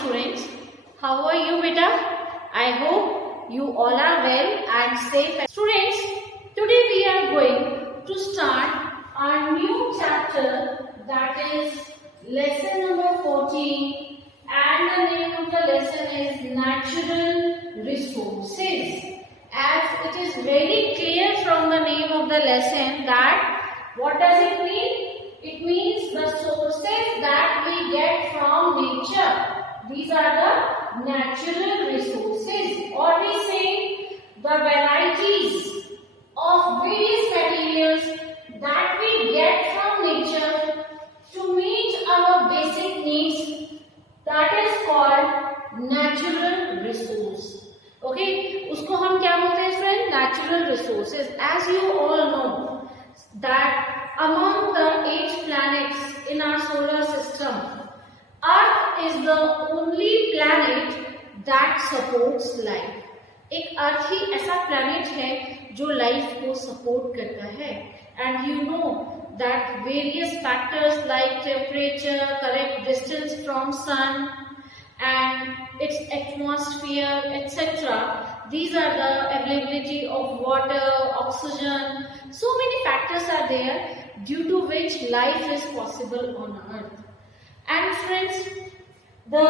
students. How are you beta? I hope you all are well and safe. Students, today we are going to start our new chapter, that is lesson number 14, and the name of the lesson is Natural Resources. As it is very clear from the name of the lesson that what does it mean? It means the sources that we get from nature. These are the natural resources, or we say the varieties of various materials that we get from nature to meet our basic needs. That is called natural resource. Okay, उसको हम क्या बोलते हैं friend? Natural resources. As you all know that among the 8 planets in our solar system, Earth is the only planet that supports life. एक अर्थ ही ऐसा planet है जो life को सपोर्ट करता है. And you know that various factors like temperature, correct distance from sun, and its atmosphere, etc. These are the availability of water, oxygen. So many factors are there due to which life is possible on Earth. And friends, the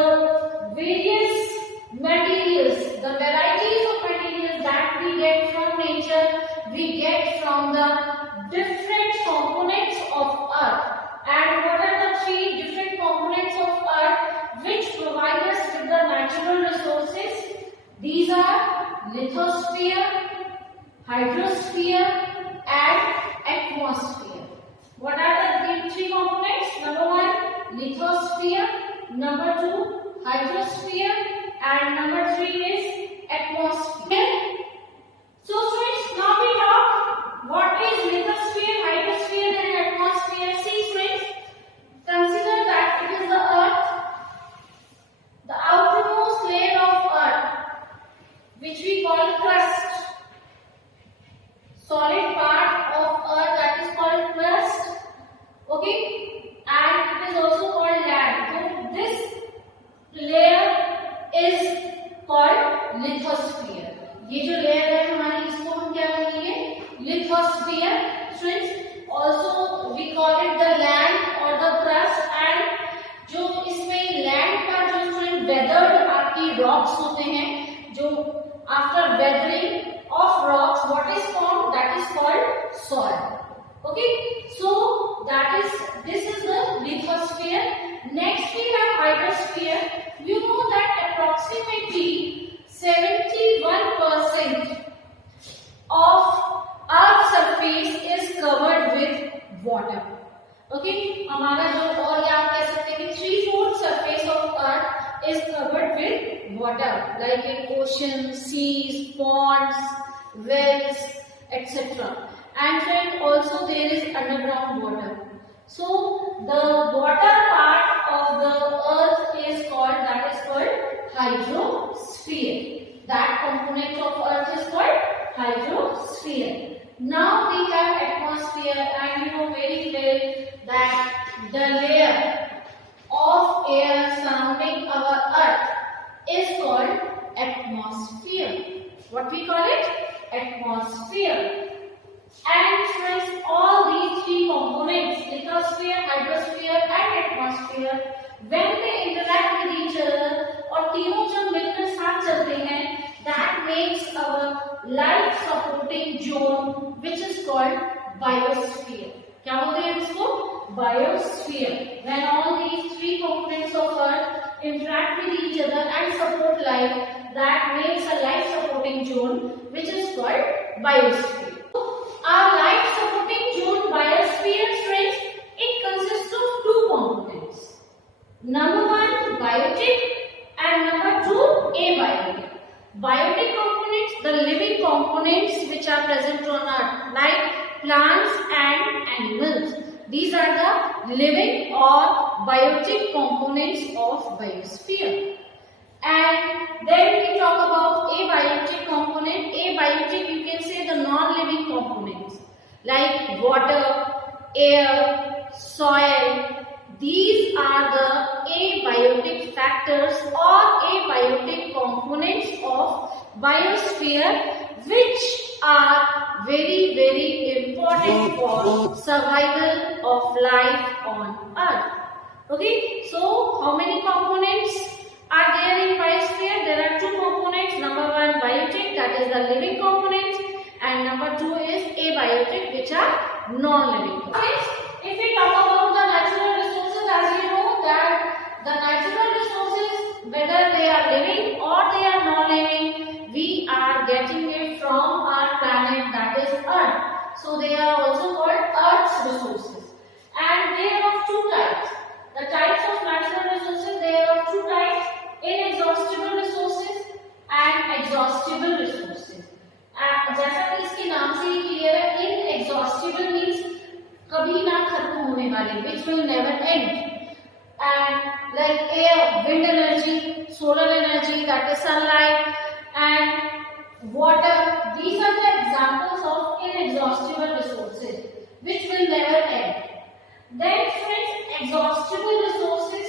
various materials, the varieties of materials that we get from nature, we get from the different components of Earth. And what are the 3 different components of Earth which provide us with the natural resources? These are lithosphere, hydrosphere, and atmosphere. What are the 3 components? Number 1, lithosphere. Number 2, hydrosphere. And number 3 is atmosphere. So friends, now we talk what is lithosphere, hydrosphere, and atmosphere. See friends, consider that it is the Earth, the outermost layer of Earth, which we call crust. Solid part of Earth, that is called crust. Okay, and it is also called land. So this layer is called lithosphere. ये जो layer है हमारी, इसको हम क्या कहेंगे? Lithosphere. Friends, also we call it the land or the crust. And जो इसमें land का जो friend weathered आपकी rocks होते हैं, जो after weathering of rocks, what is formed? That is called soil. Okay, so this is the lithosphere. Next we have hydrosphere. You know that approximately 71% of Earth's surface is covered with water. Okay, हमारा जो, और या आप कह सकते हैं कि 3/4 surface of Earth is covered with water, like in oceans, seas, ponds, wells, etc. And then also there is underground water. So the water part of the Earth is called hydrosphere. That component of Earth is called hydrosphere. Now we have atmosphere, and you know very well that the layer of air surrounding our Earth is called atmosphere. What we call it? Atmosphere. And friends, all these 3 components, lithosphere, hydrosphere and atmosphere, when they interact with each other, और तीनों जब मिलकर साथ चलते हैं, that makes our life supporting zone, which is called biosphere. क्या बोलते हैं इसको? Biosphere. When all these 3 components of Earth interact with each other and support life, that makes a life supporting zone, which is called biosphere. Our life supporting zone, biosphere, friends, it consists of 2 components. Number 1, biotic, and number 2, abiotic. Biotic components, the living components which are present on Earth, like plants and animals. These are the living or biotic components of biosphere. And then we talk about abiotic component. Abiotic, you can say the non-living components like water, air, soil. These are the abiotic factors or abiotic components of biosphere which are very, very important for survival of life on Earth. Okay, so how many components are there in biosphere? There are two components. Number one, biotic, that is the living components, and number two is abiotic, which are non-living components. If we talk about the natural resources, as you know that the natural resources, whether they are living or they are non-living, we are getting it from our planet, that is Earth. So they are also called Earth's resources, and they are of two types. The types of natural resources, they are of two types: inexhaustible resources and exhaustible resources. जैसा कि इसके नाम से ही clear है, inexhaustible means कभी ना खत्म होने वाले, which will never end, and like air, wind energy, solar energy, that is sunlight, and water. These are the examples of inexhaustible resources which will never end. Then friends, exhaustible resources.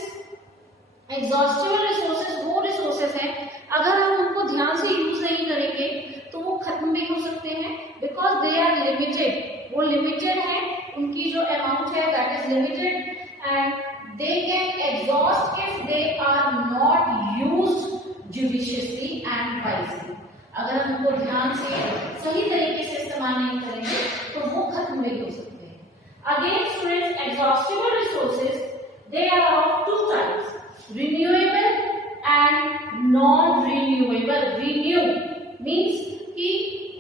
Exhaustible resources वो resources हैं, अगर हम उनको ध्यान से use नहीं करेंगे तो वो खत्म भी हो सकते हैं, because they are limited. वो limited है, उनकी जो amount है that is limited, and they can exhaust if they are not used judiciously and wisely. अगर हम उनको ध्यान से सही तरीके से इस्तेमाल नहीं करेंगे तो वो खत्म भी हो सकते हैं. Again students, exhaustible resources, they are of two types: renewable and non-renewable. Renew means कि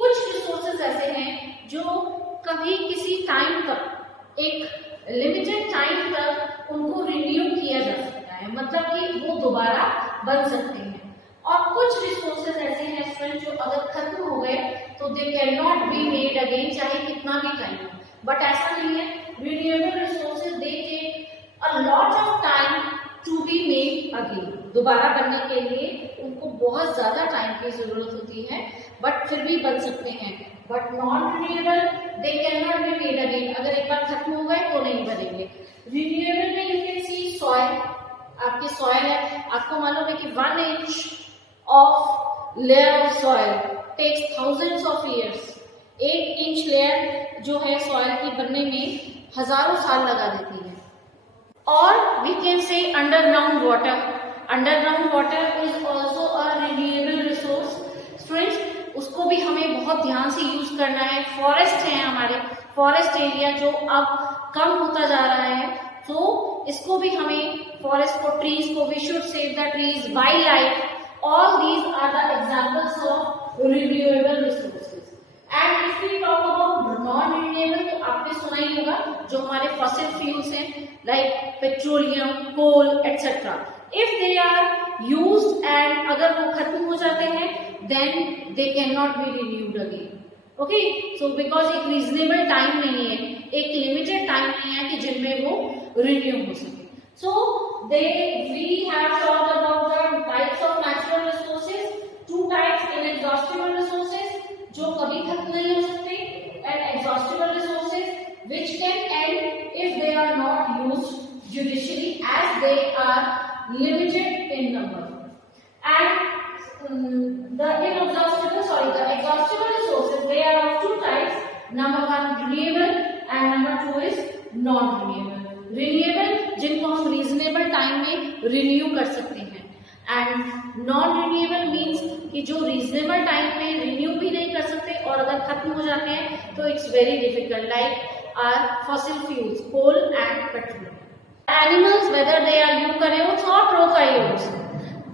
कुछ रिसोर्सेज ऐसे हैं जो कभी किसी टाइम तक, एक लिमिटेड टाइम तक उनको रिन्यू किया जा सकता है, मतलब कि वो दोबारा बन सकते हैं, और कुछ रिसोर्सेज ऐसे हैं फ्रेंड्स जो अगर खत्म हो गए तो they can not be made again, चाहे कितना भी टाइम हो. बट ऐसा नहीं है. Renewable resources they take a lot of time to be made again. दोबारा बनने के लिए उनको बहुत ज्यादा टाइम की जरूरत होती है, बट फिर भी बन सकते हैं. But non renewable, they can not be made again. अगर एक बार खत्म हो गए तो नहीं बनेंगे. रिन्यूएबल में यू कैन सी सॉइल. आपकी सॉइल है, आपको मालूम है कि 1 inch of layer of soil takes thousands of years. 1 inch layer जो है सॉइल की बनने में हजारों साल लगा देती है. और we can say underground water. Underground water is also a renewable resource. Students, उसको भी हमें बहुत ध्यान से यूज करना है. फॉरेस्ट है हमारे, फॉरेस्ट एरिया जो अब कम होता जा रहा है, तो इसको भी हमें, फॉरेस्ट को, ट्रीज को, we should save the trees, wildlife. All these are the examples of renewable resources. And if we talk about non-renewable, तो आपने सुना ही होगा जो हमारे fossil fuels हैं, like petroleum, coal, etc. If they are used and अगर वो खत्म हो जाते हैं, then they cannot be renewed again. Okay, so because एक reasonable time नहीं है, एक limited time नहीं है कि जिनमें वो renew हो सके. So we have talked about the types of natural resources. Two types: inexhaustible resources जो कभी खत्म नहीं हो सकते, and exhaustible resources which can end if they are not used judicially, as they are limited in number. And the exhaustible resources, they are of two types. Number one, renewable, and number two is non-renewable. Renewable जिनको हम reasonable time में renew कर सकते हैं, and non-renewable means कि जो reasonable time में renew भी नहीं कर सकते और अगर खत्म हो जाते हैं तो it's very difficult, like our fossil fuels, coal and petrol. Animals, whether they are eukaryotes or prokaryotes,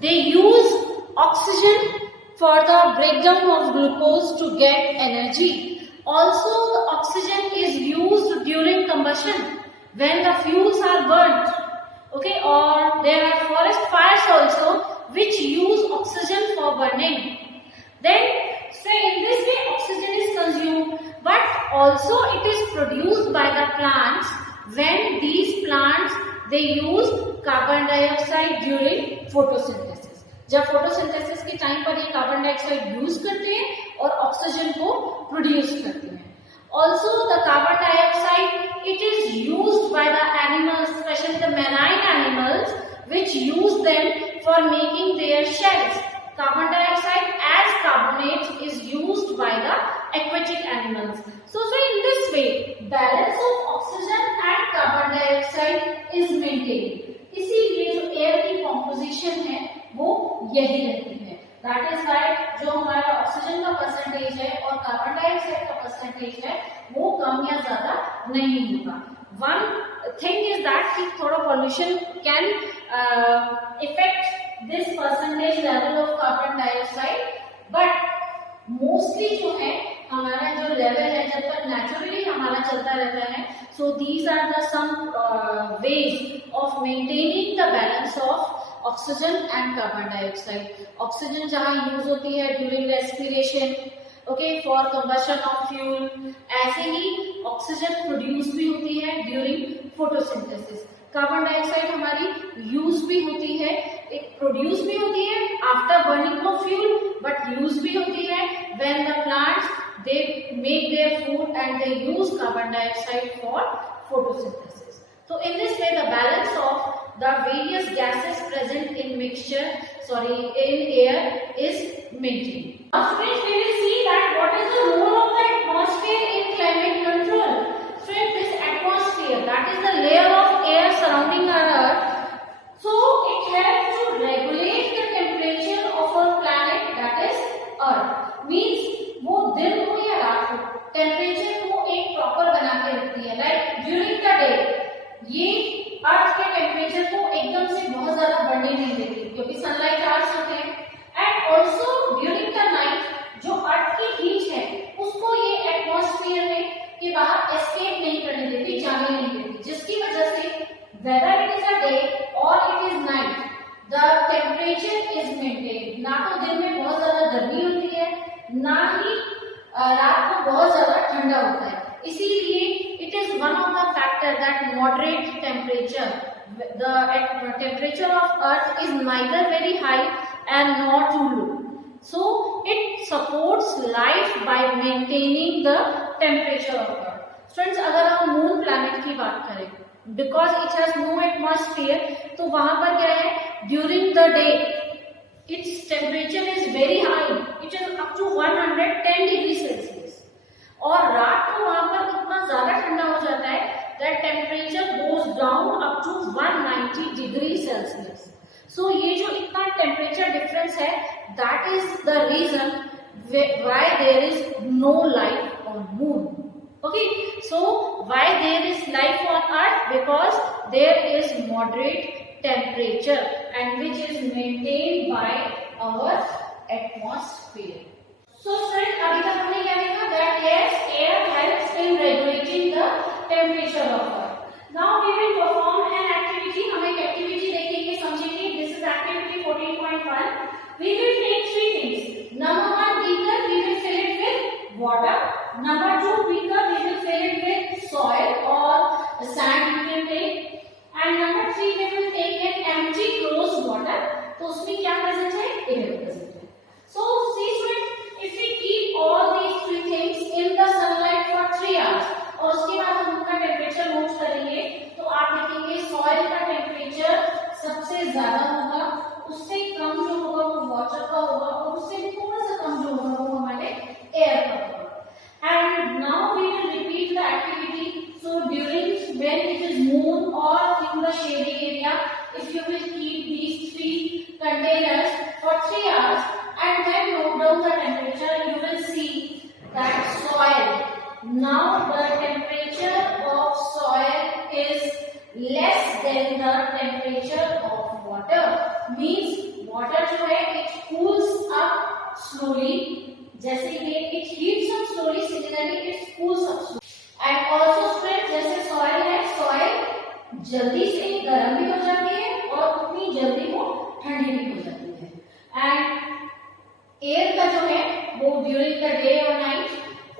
they use oxygen for the breakdown of glucose to get energy. Also, the oxygen is used during combustion when the fuels are burnt. Okay, or there are forest fires also which use oxygen for burning. Then, so in this way oxygen is consumed, but also it is produced by the plants when these plants they use carbon dioxide during photosynthesis. जब photosynthesis के time पर ये carbon dioxide use करते हैं और oxygen को produce करते हैं. Also, the carbon dioxide, it is used by the animals, especially the marine animals, which use them for making their shells. Carbon dioxide as carbonate is used by the aquatic animals. So in this way, balance of oxygen and carbon dioxide is maintained. इसीलिए जो air की composition है वो यही रहती है. That is why जो हमारा ऑक्सीजन का परसेंटेज है और कार्बन डाइऑक्साइड का परसेंटेज है वो कम या ज्यादा नहीं होगा. One thing is that कि थोड़ा pollution can affect this percentage level of carbon dioxide, but mostly जो है हमारा जो लेवल है जब तक नेचुरली हमारा चलता रहता है. So these are the some ways of maintaining the balance of oxygen and carbon dioxide. Oxygen जहाँ यूज होती है during respiration, okay, for combustion of fuel. ऐसे ही ऑक्सीजन प्रोड्यूस भी होती है ड्यूरिंग फोटोसिंथेसिस. कार्बन डाइऑक्साइड हमारी यूज भी होती है, प्रोड्यूस भी होती है after burning of fuel, but use भी होती है when the plants they make their food and they use carbon dioxide for photosynthesis. So in this way the balance of the various gases present in air is maintained. Now friends, we will see that what is the role of the atmosphere in climate control. Friends, this atmosphere, that is the layer of air surrounding our earth, so it helps to regulate the temperature of our planet, that is earth. Means वो दिन हो या रात हो, temperature को एक proper बना के रखती है. लाइक ड्यूरिंग द डे ये अर्थ के टेम्परेचर को एकदम से बहुत ज्यादा बढ़ने नहीं देती क्योंकि सनलाइट आवर्स होते हैं. And also during the night जो अर्थ की हीट है उसको ये एटमॉस्फेयर में के बाहर एस्केप नहीं करने देती, जाने नहीं देती, जिसकी वजह से whether it is a day और it is night the temperature is maintain. ना तो दिन में बहुत ज्यादा गर्मी होती है ना ही रात को बहुत ज्यादा ठंडा होता है. इसीलिए it is one of the factor that moderate temperature. The temperature of earth is neither very high and nor too low, so it supports life by maintaining the temperature of earth. Friends, अगर हम moon planet की बात करें, because it has no atmosphere, तो वहां पर क्या है, during the day its temperature is very high, it is up to 110 degrees Celsius. और रात को वहां पर इतना ज्यादा ठंडा हो जाता है that temperature goes down up to 190 degrees Celsius. So ये जो इतना temperature difference है, that is the reason why there is no life on moon. Okay, so why there is life on earth? Because there is moderate temperature and which is maintained by our atmosphere. So friends, अभी तक हमने क्या देखा that yes, air helps in regulating the temperature of earth. Now we will perform an activity. हम एक activity देखेंगे, समझेंगे. This is activity 14.1. We will take three things. Number one, beaker, we will fill it with water. Number two, beaker, we will fill it with soil or sand you can take. And number three, we will take an empty closed water. तो उसमें क्या present है? Air present है. So see friends, if we keep all these three things in the sunlight for 3 hours और उसके बाद हम उनका टेम्परेचर नोट करेंगे, तो आप देखेंगे सॉइल का टेम्परेचर सबसे ज्यादा होगा, उससे कम जो होगा वो वाटर का होगा और उससे भी थोड़ा सा कम जो होगा वो हमारे एयर का होगा. And now we will repeat the activity. So during when it is moon और in the shady area, if you will keep these three containers for 3 hours and then note down the temperature, you will see that soil, now the temperature of soil is less than the temperature of water. Means water जो है it cools up slowly, जैसे ये it heats up slowly, similarly it cools up slowly. And also friends, जैसे soil है, soil जल्दी से गर्म भी हो जाती है और उतनी जल्दी वो ठंडी भी हो जाती है. And एयर का जो है वो ड्यूरिंग द डे और नाइट,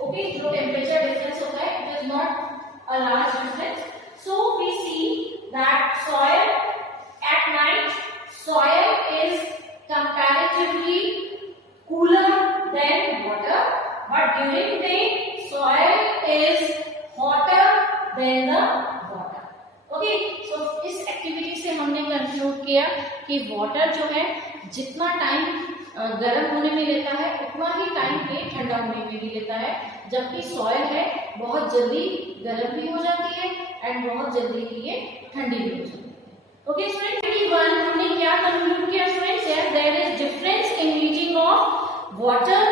ओके, जो टेम्परेचर डिफरेंस होता है it is not a large difference. So we see that soil at night, soil is comparatively cooler than water, but during day soil is hotter than the water. Okay, so इस activity से हमने conclude किया कि water जो है जितना time गर्म होने में लेता है उतना ही टाइम ये ठंडा होने में भी लेता है, जबकि सॉइल है बहुत जल्दी गर्म भी हो जाती है एंड बहुत जल्दी ही ये ठंडी भी हो जाती है। ओके स्टूडेंट्स, 21 हमने क्या कंक्लूड किया students? Yes, there is difference in heating of water,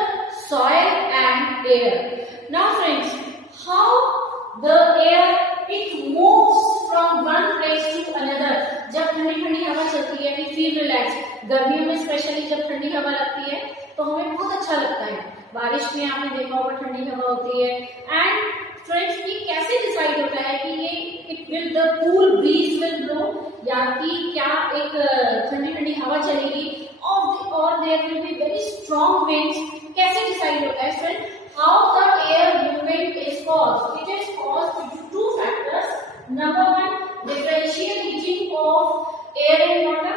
soil and air. Now friends, how the air it moves from one place to another. जब ठंडी ठंडी हवा चलती है वी फील रिलैक्स। गर्मियों में स्पेशली जब ठंडी हवा लगती है तो हमें बहुत अच्छा लगता है। बारिश में आपने देखा होगा ठंडी हवा होती है। एंड फ्रेंड्स, ये कैसे डिसाइड होता है कि ये it will the cool breeze will blow, या कि क्या एक ठंडी ठंडी हवा चलेगी और there will be very strong winds? कैसे डिसाइड होता है friends? How the air movement is caused? It is caused due to two factors. Number 1, differential heating of air and water,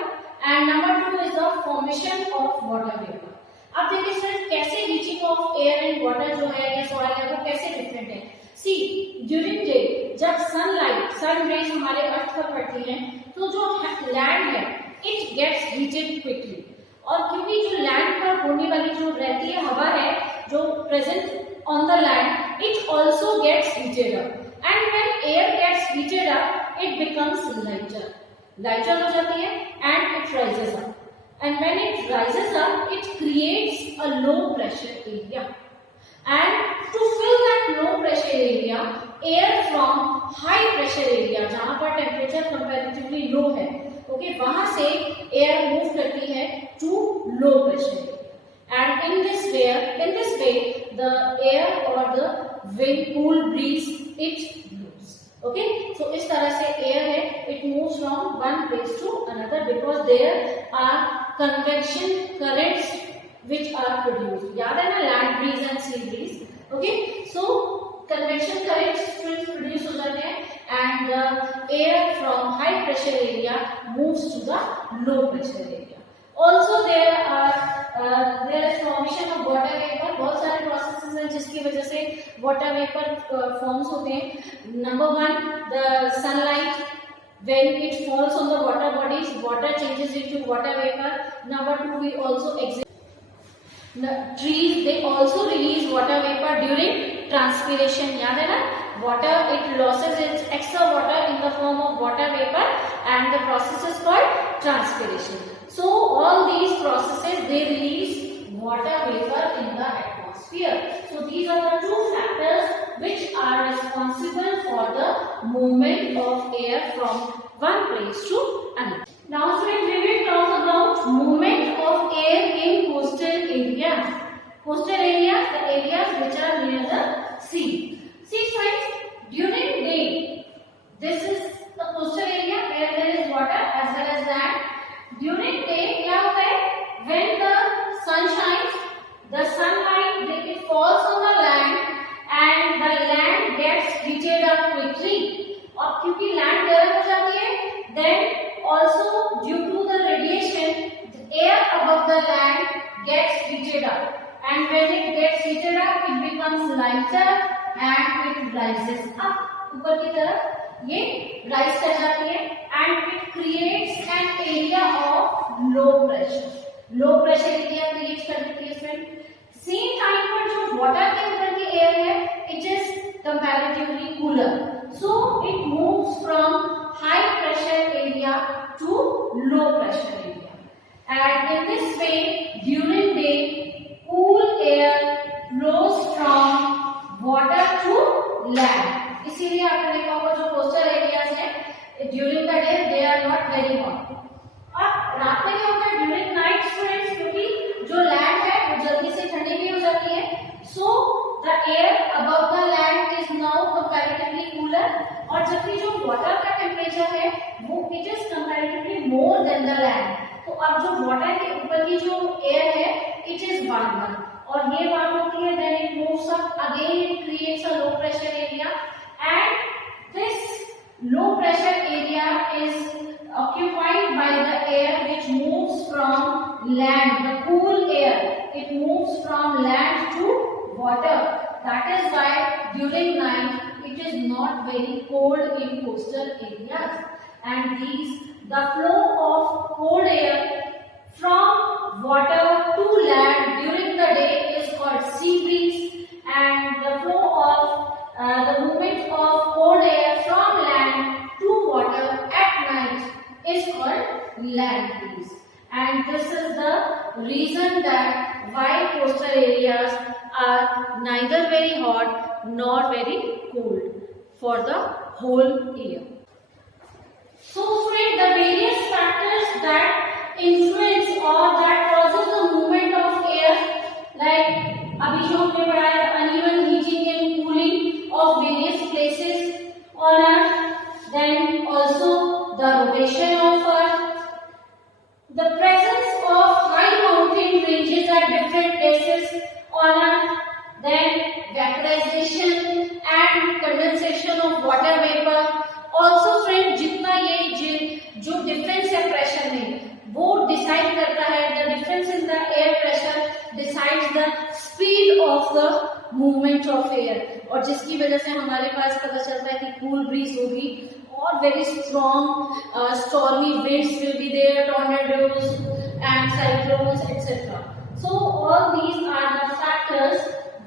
and number 2 is the formation of water vapor. अब देखिए friends, कैसे heating of air and water जो है या soil है वो कैसे different है। सी, ड्यूरिंग डे जब सनलाइट सन रेज हमारे अर्थ पर पड़ती हैं तो जो लैंड है इट गेट्स हीटेड क्विकली, और क्योंकि जो लैंड पर होने वाली जो रहती है हवा है जो present on the land, it also gets heated up, and when air gets heated up it becomes lighter हो जाती है and it rises up, and when it rises up it creates a low pressure area, and to fill that low pressure area air from high pressure area जहां पर temperature comparatively low है, okay, वहां से air move करती है to low pressure area, and in this way the air or the wind cool breeze it blows. Okay, so इस तरह से air है it moves from one place to another because there are convection currents which are produced. याद है ना, land breeze and sea breeze. Okay, so convection currents produce हो जाते हैं and the air from high pressure area moves to the low pressure area. Also there is formation of water vapor. बहुत सारे processes हैं जिसकी वजह से water vapor forms होते हैं. Number 1, the sunlight. When it falls on the water bodies, water changes into water vapor. Number 2, we also the trees, they also release water vapor during transpiration. याद है ना, water it loses its extra water in the form of water vapor, and the process is called transpiration. So all these processes they release water vapor in the atmosphere. So these are the two factors which are responsible for the movement of air from one place to another. Now students, we will talk about movement of air in coastal areas. Coastal areas, the areas which are near the sea. See friends, during day, this is the coastal area where there is water as well as land. During day, क्या होता है? When the sun shines, the sunlight it falls on the land and the land gets heated up quickly. और क्योंकि land गर्म हो जाती है, then also due to the radiation, the air above the land gets heated up, and when it gets heated up, it becomes lighter and it rises up. ऊपर की तरफ ये rise कर जाती है and it creates an area of low pressure. Low pressure area create कर देती है friend. Same time पर जो water के ऊपर की air है, it is comparatively cooler. So it moves from high pressure area to low pressure area. And in this way, during day, cool air flows from water to land. इसीलिए आपने देखा होगा जो coastal areas हैं, during the day they are not very hot. अब रात में क्या होता है? During night students, क्योंकि जो land है वो जल्दी से ठंडी भी हो जाती है. So the air above the land is now comparatively cooler, और जबकि जो water का temperature है वो it is comparatively more than the land. तो अब जो water के ऊपर की जो air है it is warmer, और ये warm होती है, then it moves up again, it creates a low pressure area, and this low pressure area is occupied by the air which moves from land, the cool air, it moves from land to water. That is why during night it is not very cold in coastal areas, and these the flow of cold air from water to land during the day is called sea breeze, and the flow of the movement of cold air from land to water at night is called land breeze. And this is the reason that why coastal areas are neither very hot nor very cold for the whole year. So students, the various factors that influence or that causes the movement of air, like अभी जो हमने पढ़ा है uneven heating and cooling of various places on earth, then also the rotation of earth, the presence of high mountain ranges at different places on earth, then vaporization and condensation of water vapor. Also friends, जितना ये जो difference है pressure में वो decide करता है, the difference in the air pressure decides the speed of the movement of air, और जिसकी वजह से हमारे पास पता चलता है कि कूल ब्रीज होगी और very strong stormy winds will be there, tornadoes and cyclones etcetera. So all these are the factors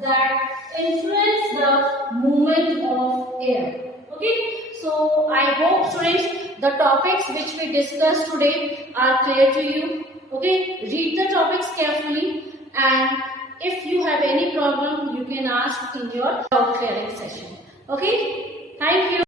that influence the movement of air. Okay, so I hope students the topics which we discussed today are clear to you. Okay, read the topics carefully, and if you have any problem you can ask in your doubt clearing session. Okay, thank you.